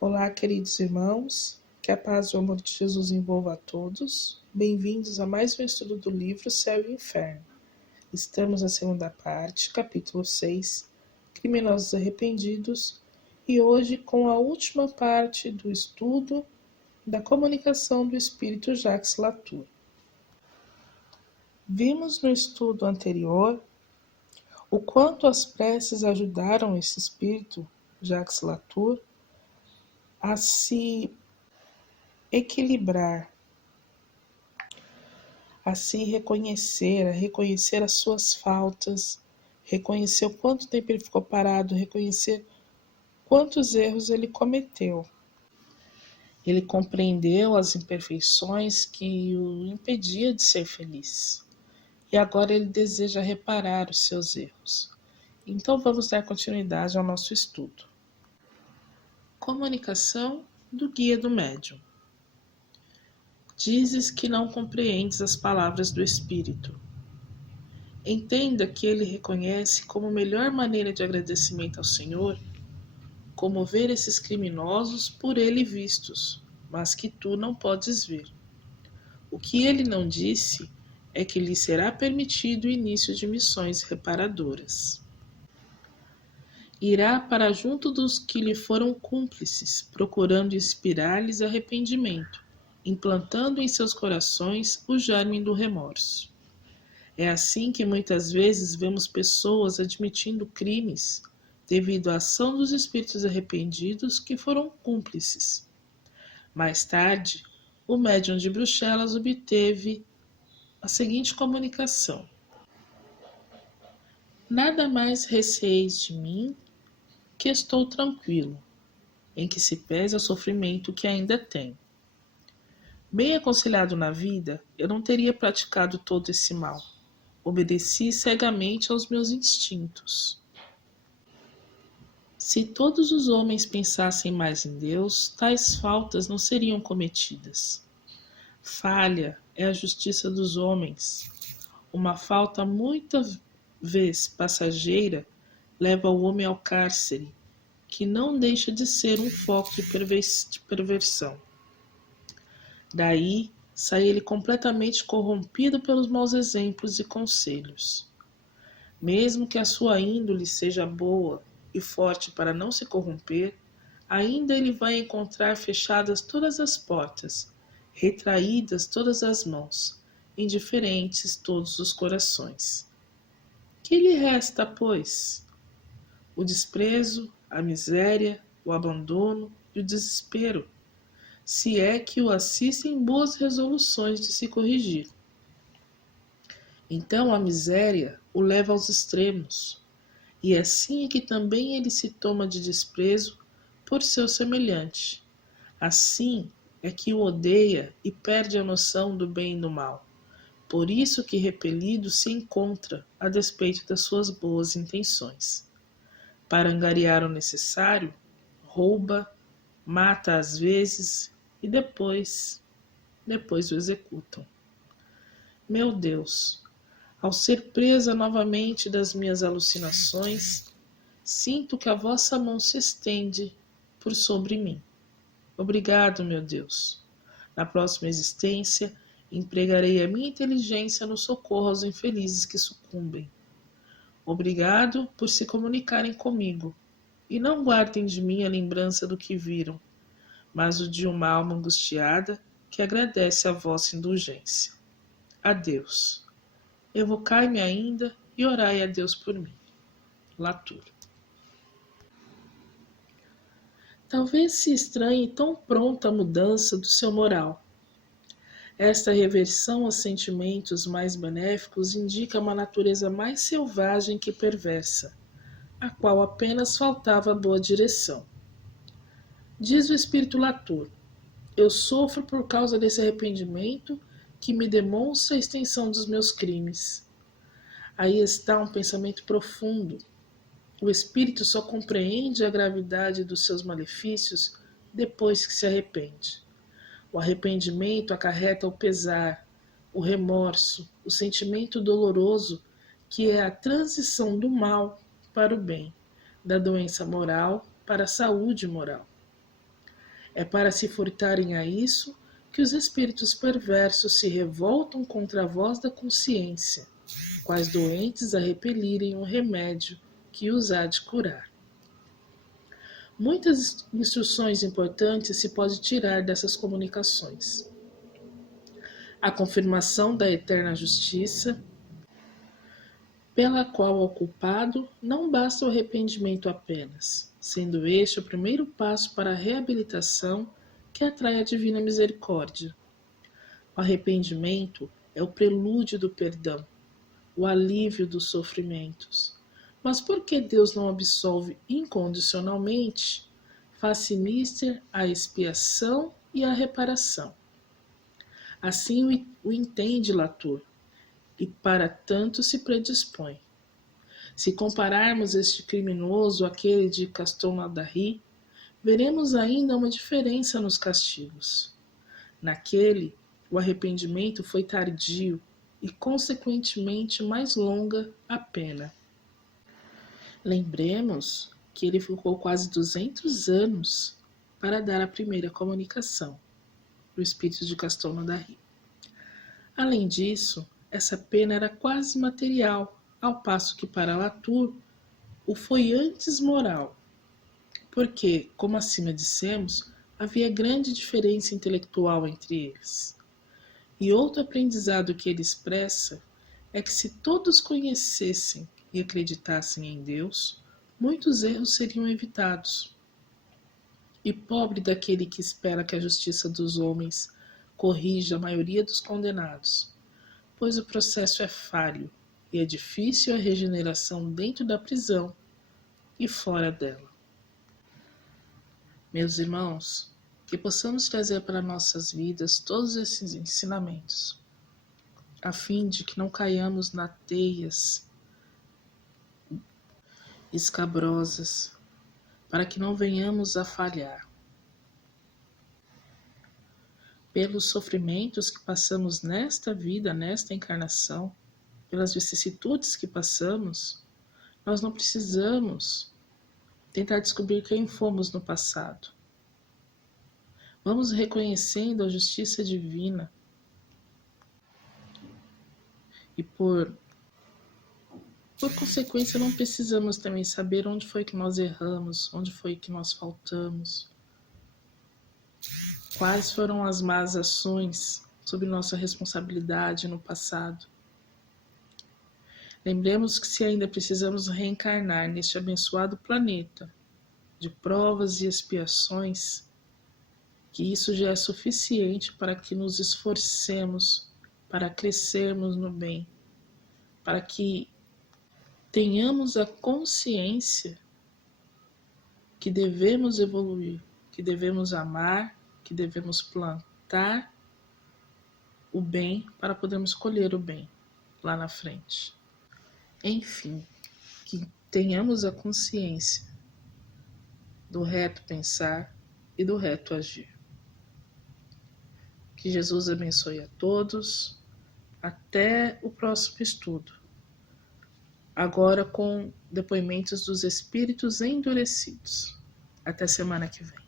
Olá, queridos irmãos, que a paz e o amor de Jesus envolva a todos. Bem-vindos a mais um estudo do livro Céu e Inferno. Estamos na segunda parte, capítulo 6, Criminosos Arrependidos, e hoje com a última parte do estudo da comunicação do espírito Jacques Latour. Vimos no estudo anterior o quanto as preces ajudaram esse espírito, Jacques Latour, a se equilibrar, a se reconhecer, a reconhecer as suas faltas, reconhecer o quanto tempo ele ficou parado, reconhecer quantos erros ele cometeu. Ele compreendeu as imperfeições que o impedia de ser feliz. E agora ele deseja reparar os seus erros. Então vamos dar continuidade ao nosso estudo. Comunicação do guia do médium. Dizes que não compreendes as palavras do Espírito. Entenda que ele reconhece como melhor maneira de agradecimento ao Senhor comover esses criminosos por ele vistos, mas que tu não podes ver. O que ele não disse é que lhe será permitido o início de missões reparadoras. Irá para junto dos que lhe foram cúmplices, procurando inspirar-lhes arrependimento, implantando em seus corações o germe do remorso. É assim que muitas vezes vemos pessoas admitindo crimes devido à ação dos espíritos arrependidos que foram cúmplices. Mais tarde, o médium de Bruxelas obteve a seguinte comunicação: nada mais receeis de mim, que estou tranquilo, em que se pese o sofrimento que ainda tenho. Bem aconselhado na vida, eu não teria praticado todo esse mal. Obedeci cegamente aos meus instintos. Se todos os homens pensassem mais em Deus, tais faltas não seriam cometidas. Falha é a justiça dos homens. Uma falta muitas vezes passageira leva o homem ao cárcere, que não deixa de ser um foco de perversão. Daí sai ele completamente corrompido pelos maus exemplos e conselhos. Mesmo que a sua índole seja boa e forte para não se corromper, ainda ele vai encontrar fechadas todas as portas, retraídas todas as mãos, indiferentes todos os corações. Que lhe resta, pois? O desprezo, a miséria, o abandono e o desespero, se é que o assistem boas resoluções de se corrigir. Então a miséria o leva aos extremos, e assim é que também ele se toma de desprezo por seu semelhante. Assim é que o odeia e perde a noção do bem e do mal. Por isso que repelido se encontra a despeito das suas boas intenções. Para angariar o necessário, rouba, mata às vezes e depois o executam. Meu Deus, ao ser presa novamente das minhas alucinações, sinto que a vossa mão se estende por sobre mim. Obrigado, meu Deus. Na próxima existência, empregarei a minha inteligência no socorro aos infelizes que sucumbem. Obrigado por se comunicarem comigo, e não guardem de mim a lembrança do que viram, mas o de uma alma angustiada que agradece a vossa indulgência. Adeus. Evocai-me ainda e orai a Deus por mim. Latour. Talvez se estranhe tão pronta a mudança do seu moral. Esta reversão aos sentimentos mais benéficos indica uma natureza mais selvagem que perversa, a qual apenas faltava a boa direção. Diz o espírito Latour: eu sofro por causa desse arrependimento que me demonstra a extensão dos meus crimes. Aí está um pensamento profundo. O espírito só compreende a gravidade dos seus malefícios depois que se arrepende. O arrependimento acarreta o pesar, o remorso, o sentimento doloroso que é a transição do mal para o bem, da doença moral para a saúde moral. É para se furtarem a isso que os espíritos perversos se revoltam contra a voz da consciência, quais doentes a repelirem o remédio que os há de curar. Muitas instruções importantes se pode tirar dessas comunicações. A confirmação da eterna justiça, pela qual ao culpado não basta o arrependimento apenas, sendo este o primeiro passo para a reabilitação que atrai a divina misericórdia. O arrependimento é o prelúdio do perdão, o alívio dos sofrimentos. Mas por que Deus não absolve incondicionalmente? Faz-se mister a expiação e a reparação. Assim o entende Latour, e para tanto se predispõe. Se compararmos este criminoso àquele de Castelnaudary, veremos ainda uma diferença nos castigos. Naquele, o arrependimento foi tardio e, consequentemente, mais longa a pena. Lembremos que ele ficou quase 200 anos para dar a primeira comunicação, o espírito de Castelnaudary. Além disso, essa pena era quase material, ao passo que para Latour o foi antes moral, porque, como acima dissemos, havia grande diferença intelectual entre eles. E outro aprendizado que ele expressa é que se todos conhecessem e acreditassem em Deus, muitos erros seriam evitados. E pobre daquele que espera que a justiça dos homens corrija a maioria dos condenados, pois o processo é falho e é difícil a regeneração dentro da prisão e fora dela. Meus irmãos, que possamos trazer para nossas vidas todos esses ensinamentos, a fim de que não caiamos nas teias escabrosas, para que não venhamos a falhar. Pelos sofrimentos que passamos nesta vida, nesta encarnação, pelas vicissitudes que passamos, nós não precisamos tentar descobrir quem fomos no passado. Vamos reconhecendo a justiça divina e por consequência não precisamos também saber onde foi que nós erramos, onde foi que nós faltamos, quais foram as más ações sob nossa responsabilidade no passado. Lembremos que se ainda precisamos reencarnar neste abençoado planeta de provas e expiações, que isso já é suficiente para que nos esforcemos para crescermos no bem, para que tenhamos a consciência que devemos evoluir, que devemos amar, que devemos plantar o bem para podermos colher o bem lá na frente. Enfim, que tenhamos a consciência do reto pensar e do reto agir. Que Jesus abençoe a todos. Até o próximo estudo. Agora com depoimentos dos espíritos endurecidos. Até semana que vem.